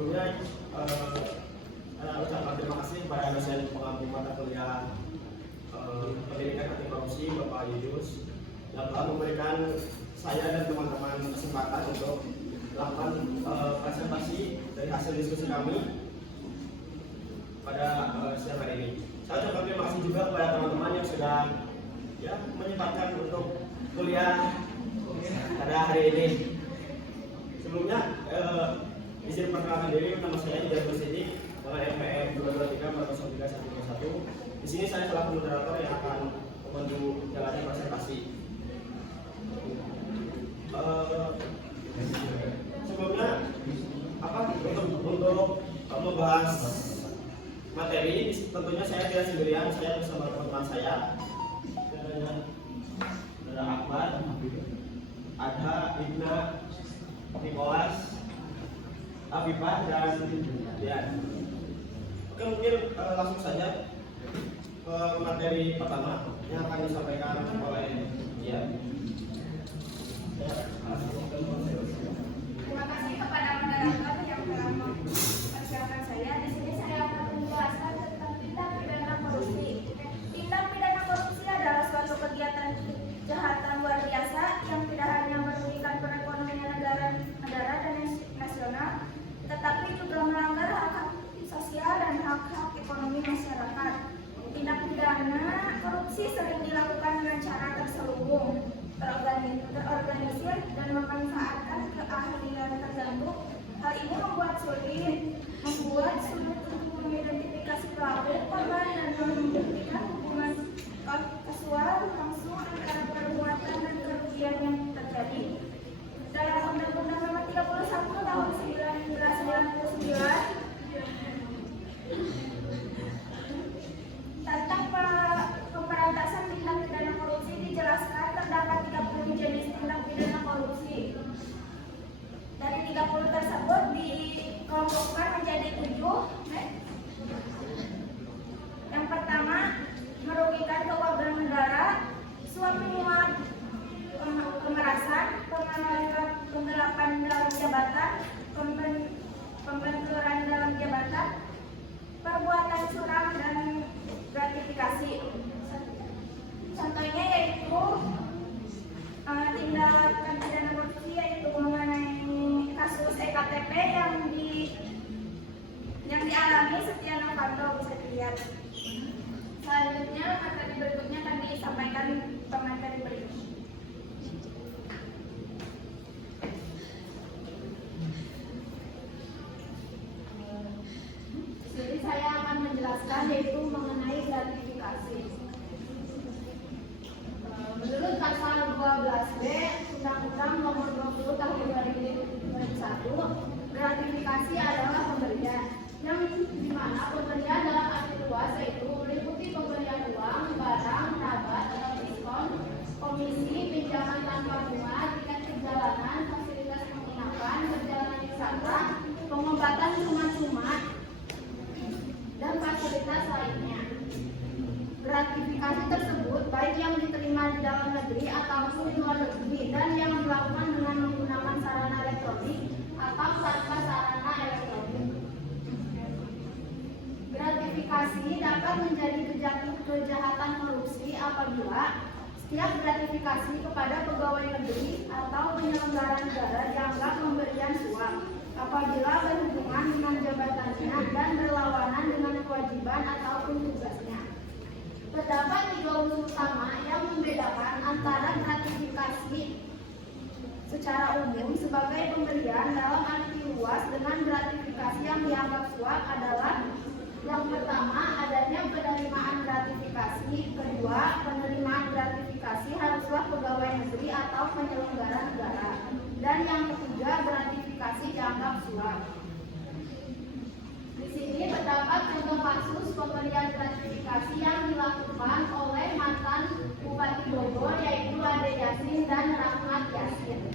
Sebelumnya ucapkan terima kasih kepada dosen pengampu mata kuliah pendidikan anti korupsi Bapak Yudus yang telah memberikan saya dan teman-teman kesempatan untuk melakukan presentasi dari hasil diskusi kami pada siang hari ini. Saya ucapkan terima kasih juga kepada teman-teman yang sudah menyempatkan untuk kuliah pada hari ini. Sebelumnya izin perkenalkan diri, nama saya Ida Sidi dengan NPM 2234031. Di sini saya selaku moderator yang akan membantu jalannya presentasi. Sebelumnya untuk membahas materi, tentunya saya tidak sendirian, saya bersama teman-teman saya. Ada Akbar, ada Ibna, Nicholas, Afifah, dan Dian. Oke, mungkin langsung saja ke materi pertama yang akan disampaikan oleh Dian. Terima kasih kepada moderator yang telah mempersiapkan saya. Di sini saya akan menjelaskan tentang tindak pidana korupsi. Tindak pidana korupsi adalah suatu kegiatan kejahatan luar biasa yang tidak hanya merugikan perekonomian negara dan nasional, tetapi juga melanggar hak-hak sosial dan hak-hak ekonomi masyarakat. Tindak pidana korupsi sering dilakukan dengan cara terselubung, terorganisir, dan memanfaatkan keahlian tertentu. Hal ini membuat sulit untuk mengidentifikasi pelaku, korban, dan membuktikan hubungan kasual langsung antara perbuatan dan kerugian yang terjadi. Dalam Undang-Undang Nomor 31 Tahun 1999 tentang pemberantasan tindak pidana korupsi dijelaskan terdapat 30 jenis tindak pidana korupsi. Dari 30 tersebut dikelompokkan menjadi 7. Yang pertama, merugikan keuangan negara, suap menyuap, pemerasan, penggelapan dalam jabatan, pembenturan dalam jabatan, perbuatan curang, dan gratifikasi. Contohnya yaitu tindakan pidana korupsi yaitu mengenai kasus EKTP yang dialami Setia Novanto, bisa dilihat. Selanjutnya materi berikutnya akan disampaikan pemateri berikutnya. Jadi saya akan menjelaskan yaitu mengenai gratifikasi. Menurut pasal 12B Undang-Undang Nomor 20 Tahun 2021, gratifikasi adalah pemberian yang dimana pemberian dalam arti luas yaitu meliputi pemberian uang, barang, rabat atau diskon, komisi, pinjaman tanpa bunga, tiket perjalanan, fasilitas penginapan, perjalanan wisata, pengobatan cuma-cuma, dan fasilitas lainnya. Gratifikasi tersebut baik yang diterima di dalam negeri ataupun di luar negeri dan yang dilakukan dengan menggunakan sarana elektronik atau tanpa sarana elektronik. Gratifikasi dapat menjadi kejahatan korupsi apabila setiap gratifikasi kepada pegawai negeri atau penyelenggara negara dianggap pemberian suap apabila berhubungan dengan jabatannya dan berlawanan dengan kewajiban ataupun tugasnya. Terdapat 3 unsur utama yang membedakan antara gratifikasi secara umum sebagai pemberian dalam arti luas dengan gratifikasi yang dianggap suap adalah: yang pertama, adanya penerimaan gratifikasi; kedua, penerimaan gratifikasi haruslah pegawai negeri atau penyelenggara negara; dan yang ketiga, gratifikasi dianggap suap. Di sini terdapat contoh kasus pemberian gratifikasi yang dilakukan oleh mantan Bupati Bogor yaitu Ade Yasin dan Rahmat Yasin.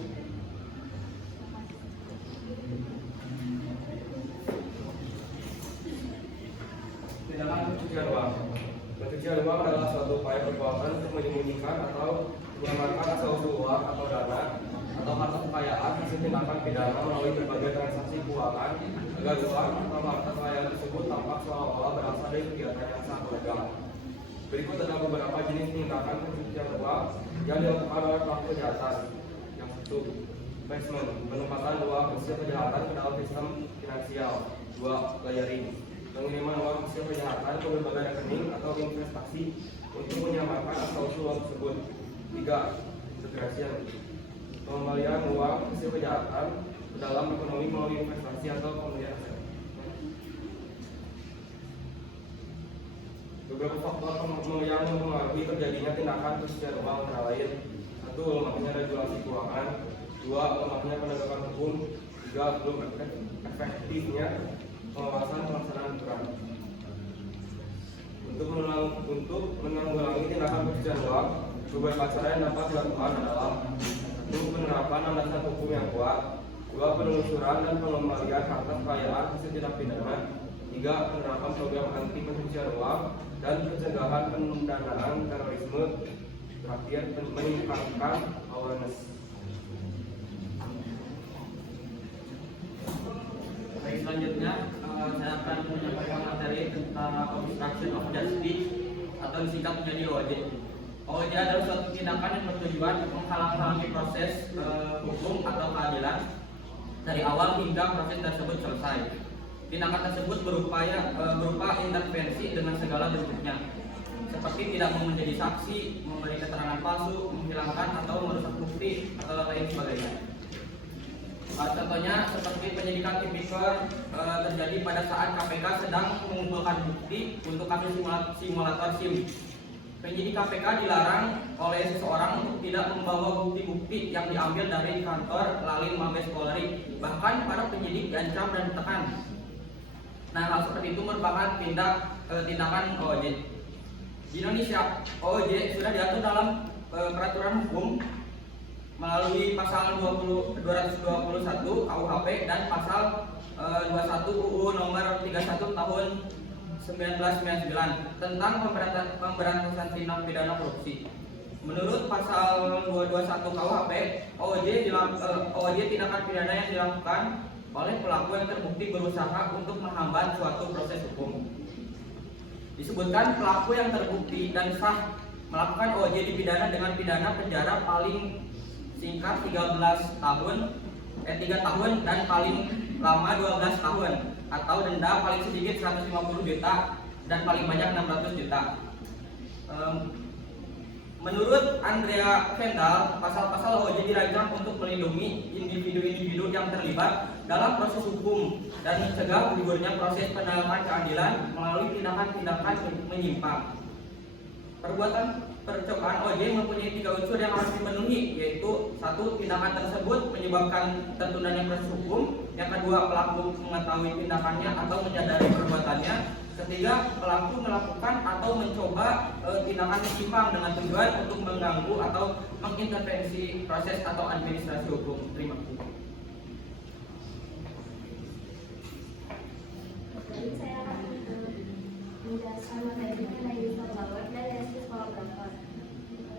Tindakan pencucian uang. Pencucian uang adalah suatu upaya perbuatan untuk menyembunyikan atau menggunakan asal usul uang atau dana atau harta kekayaan hasil tindakan pidana melalui berbagai transaksi keuangan keuangan agar uang atau harta kekayaan tersebut tampak seolah-olah berasal dari kegiatan yang sah legal. Berikut adalah beberapa jenis tindakan pencucian uang yang dilakukan oleh pelaku kejahatan. Yang satu, investment, penempatan uang hasil kejahatan ke dalam sistem finansial. 2, layering, pengiriman uang hasil kejahatan ke berbagai rekening atau investasi untuk menyamarkan asal-usul uang tersebut. 3, segregation, pengembalian uang hasil kejahatan ke dalam ekonomi melalui investasi atau pembelian aset. Beberapa faktor yang mempengaruhi terjadinya tindakan pencucian uang antara lain: 1, lemahnya regulasi keuangan. 2, lemahnya penegakan hukum. 3, belum efektifnya pengawasan pelaksanaan aturan. Untuk menanggulangi tindakan pencucian uang, beberapa cara yang dapat dilakukan adalah: 1, penerapan landasan hukum yang kuat. 2, penelusuran dan pengembalian harta kekayaan hasil tindak pidana. 3, penerapan program anti pencucian uang dan pencegahan pendanaan terorisme. Terakhir, meningkatkan awareness. Baik, selanjutnya saya akan menyampaikan materi tentang obstruction of justice atau disingkat menjadi OJ. OJ adalah suatu tindakan yang bertujuan menghalang-halangi proses hukum atau keadilan dari awal hingga proses tersebut selesai. Tindakan tersebut berupa intervensi dengan segala bentuknya, seperti tidak mau menjadi saksi, memberi keterangan palsu, menghilangkan atau merusak bukti atau lain sebagainya. Contohnya seperti penyidikan tipikor terjadi pada saat KPK sedang mengumpulkan bukti untuk kasus simulator SIM. Penyidik KPK dilarang oleh seseorang untuk tidak membawa bukti-bukti yang diambil dari kantor Lalin Mabes Polri. Bahkan para penyidik diancam dan ditekan. Nah, hal seperti itu merupakan tindakan OJ. Di Indonesia, OJ sudah diatur dalam peraturan hukum melalui pasal 221 KUHP dan pasal 21 UU nomor 31 tahun 1999 tentang pemberantasan tindak pidana korupsi. Menurut pasal 221 KUHP, OJ tindakan pidana yang dilakukan oleh pelaku yang terbukti berusaha untuk menghambat suatu proses hukum. Disebutkan pelaku yang terbukti dan sah melakukan OJ dipidana dengan pidana penjara paling singkat 3 tahun dan paling lama 12 tahun atau denda paling sedikit 150 juta dan paling banyak 600 juta. Menurut Andrea Kendall, pasal-pasal OJ dirancang untuk melindungi individu-individu yang terlibat dalam proses hukum dan mencegah gugurnya proses penegakan keadilan melalui tindakan-tindakan menyimpang. Perbuatan percobaan OJ mempunyai 3 unsur yang harus dipenuhi, yaitu 1, tindakan tersebut menyebabkan tertundanya proses hukum. Yang kedua, pelaku mengetahui tindakannya atau menyadari perbuatannya. Ketiga, pelaku melakukan atau mencoba tindakan menyimpang dengan tujuan untuk mengganggu atau mengintervensi proses atau administrasi hukum. Terima kasih. Jadi saya akan menjelaskan materi mengenai whistleblower dan justice collaborator.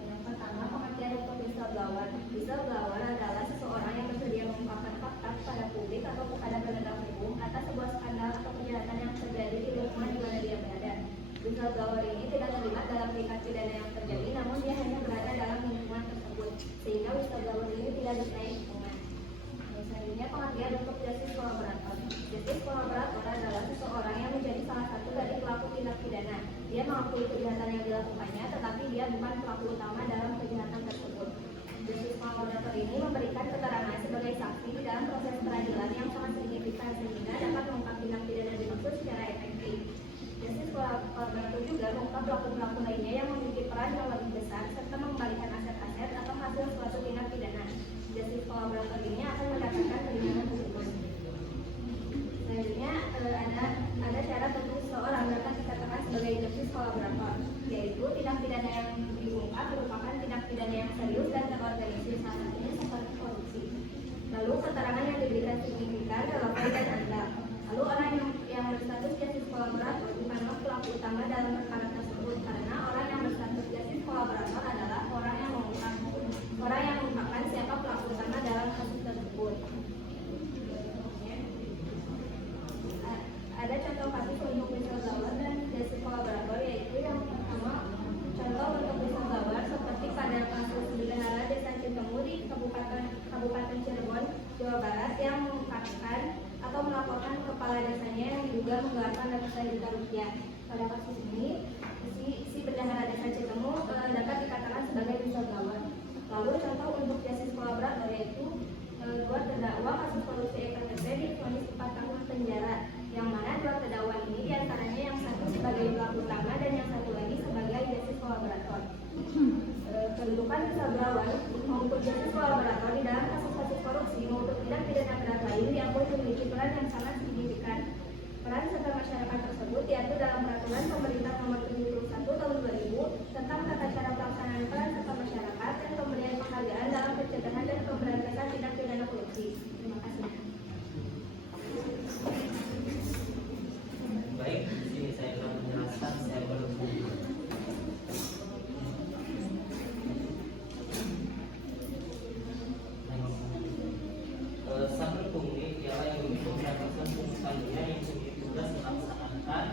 Yang pertama, pengertian untuk whistleblower. Whistleblower adalah seseorang yang bersedia mengungkapkan fakta kepada publik atau kepada penegak hukum atas sebuah skandal atau kejahatan yang terjadi di lingkungan di mana dia berada. Whistleblower ini tidak terlibat dalam tindak pidana yang terjadi, namun dia hanya berada dalam lingkungan tersebut, sehingga whistleblower ini tidak dikenai hukuman. Selanjutnya, pengertian untuk justice collaborator. Justice collaborator adalah seseorang yang menjadi salah satu dari pelaku tindak pidana. Dia mengakui kejahatan yang dilakukannya, tetapi dia bukan pelaku utama dalam kejahatan tersebut. Justice collaborator ini memberikan keterangan sebagai saksi di dalam proses peradilan yang sangat signifikan sehingga dapat mengungkap tindak pidana dimaksud secara efektif. Justice collaborator juga mengungkap pelaku-pelaku lainnya yang memiliki peran yang lebih besar serta mengembalikan aset-aset atau hasil suatu tindak pidana. Justice collaborator ini akan mendapatkan keringanan hukuman. Selanjutnya ada syarat untuk seseorang dapat dikatakan sebagai justice collaborator, yaitu tindak pidana yang diungkap merupakan tindak pidana yang serius dan terorganisir, salah satunya seperti korupsi. Lalu keterangan yang diberikan signifikan, relevan dan andal. Lalu orang yang berstatus justice collaborator bukanlah pelaku utama dalam perkara tersebut, karena orang yang berstatus justice collaborator adalah orang yang mengungkapkan siapa pelaku utama dalam kasus tersebut. Ada contoh kasus untuk whistleblower dan justice kolaborator, yaitu yang pertama contoh untuk whistleblower seperti pada kasus bendahara Desa Citemu di Kabupaten Cirebon, Jawa Barat yang mengungkapkan atau melaporkan kepala desanya yang diduga menggelapkan ratusan juta rupiah. Pada kasus ini, si bendahara Desa Citemu dapat dikatakan sebagai whistleblower. Lalu contoh untuk justice kolaborator yaitu dua terdakwa kasus korupsi EKTP divonis 4 tahun penjara, yang mana dua terdakwa ini diantaranya yang satu sebagai pelaku utama dan yang satu lagi sebagai justice kolaborator. Kedudukan whistleblower maupun justice kolaborator di dalam kasus-kasus korupsi maupun tindak pidana berat lain diakui memiliki peran yang sangat signifikan. Peran serta masyarakat tersebut diatur dalam Peraturan Pemerintah Nomor 71 Tahun 2000 tentang tata cara pelaksanaan peran serta masyarakat dan pemberian penghargaan dalam pencegahan dan pemberantasan tindak pidana korupsi. Terima kasih. Baik, di sini saya akan menjelaskan cyber bullying. Cyber bullying ialah yang pemberantasan pungutan liar yang menjadi tugas melaksanakan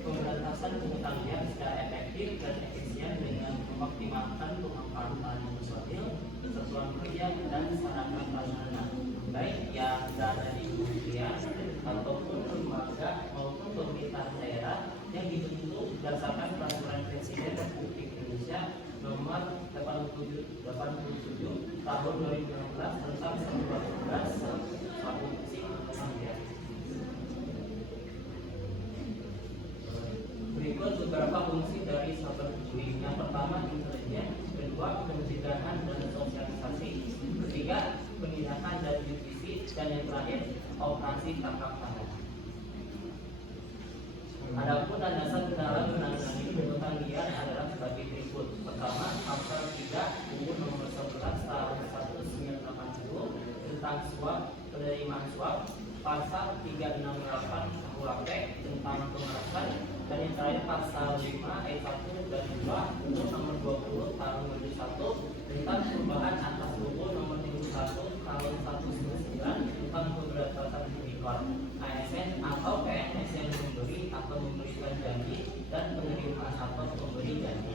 pemberantasan pungutan liar secara efektif dan efisien dengan mengoptimalkan pemanfaatan sosial, kesatuan kerja dan sarana prasarana, baik yang berada di kementerian ataupun lembaga maupun pemerintah daerah yang dibentuk berdasarkan peraturan Presiden Republik Indonesia Nomor 87 Tahun 2016 tentang satuan tugas suatu fungsi kementerian. Berikut beberapa fungsi dari cyberbullying. Yang pertama, intelijen; kedua, pencegahan dan sosialisasi; ketiga, penindakan dan justisi; dan yang terakhir, operasi tangkap tangan. Adapun landasan dalam menangani pungutan liar adalah sebagai berikut. Pertama, pasal 3 UU Nomor 11 Tahun 1980 tentang suap, penerimaan suap; pasal 368 KUHP tentang pemerasan; dan yang terakhir pasal 5 ayat 1 dan 2 UU Nomor 20 Tahun 2001 tentang perubahan atas UU Nomor 31 Tahun 1999 tentang pemberantasan tipikor ASN atau PNS yang memberi atau memberikan janji dan penerimaan atau pemberi janji.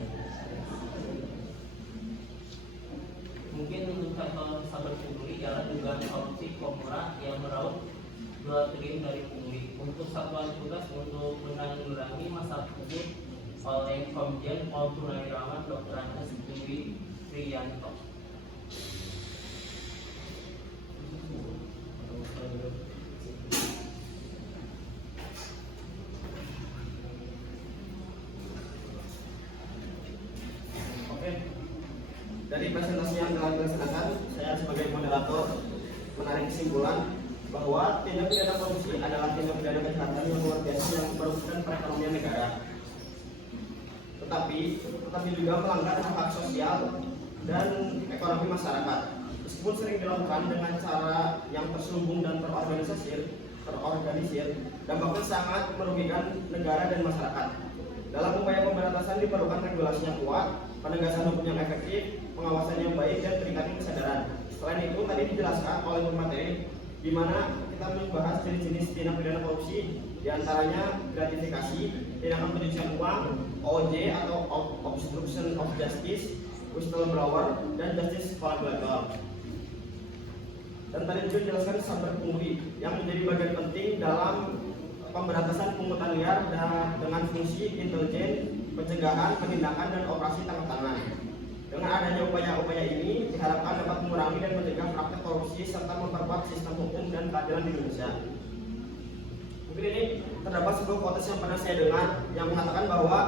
Mungkin untuk contoh cyberbullying ialah dugaan korupsi Komura yang meraup 2 triliun dari pungli. Untuk satuan tugas untuk menanggulangi masalah tersebut oleh Komjen Pol Purnawirawan Dr. Andes Dwi Priyanto. Dari presentasi yang telah dilaksanakan, saya sebagai moderator menarik kesimpulan bahwa tindak pidana korupsi adalah tindak pidana kejahatan yang luar biasa yang merugikan perekonomian negara, tetapi juga melanggar hak sosial dan ekonomi masyarakat. Meskipun sering dilakukan dengan cara yang terselubung dan terorganisir, dampaknya sangat merugikan negara dan masyarakat. Dalam upaya pemberantasan diperlukan regulasi yang kuat, penegasan hukum yang efektif, pengawasan yang baik, dan peningkatan kesadaran. Selain itu, tadi dijelaskan oleh pemateri di mana kita membahas jenis-jenis tindak pidana korupsi, diantaranya gratifikasi, tindakan pencucian uang, OJ atau obstruction of justice, whistleblower, dan justice collaborator. Dan tadi juga dijelaskan cyberbullying yang menjadi bagian penting dalam pemberantasan pungutan liar dengan fungsi intelijen, pencegahan, penindakan, dan operasi tangkap tangan. Dengan adanya upaya-upaya ini diharapkan dapat mengurangi dan mencegah praktek korupsi serta memperkuat sistem hukum dan keadilan di Indonesia. Mungkin ini terdapat sebuah quotes yang pernah saya dengar yang mengatakan bahwa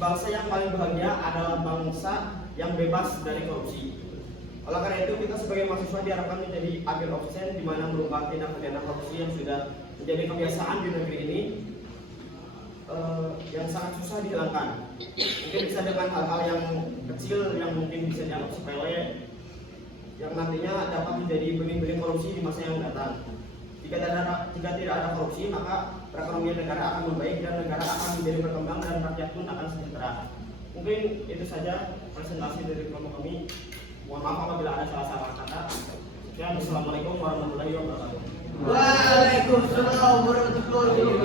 bangsa yang paling bahagia adalah bangsa yang bebas dari korupsi. Oleh karena itu, kita sebagai mahasiswa diharapkan menjadi agen offset di mana merubah tindak pidana korupsi yang sudah menjadi kebiasaan di negeri ini yang sangat susah dihilangkan. Mungkin bisa dengan hal-hal yang kecil yang mungkin bisa dianggap sepele, yang nantinya dapat menjadi benih-benih korupsi di masa yang datang. Jika tidak ada korupsi, maka perekonomian negara akan membaik dan negara akan menjadi berkembang dan rakyat pun akan sejahtera. Mungkin itu saja presentasi dari kelompok kami. Mohon maaf apabila ada salah-salah kata. Assalamualaikum warahmatullahi wabarakatuh. Waalaikumsalam warahmatullahi wabarakatuh.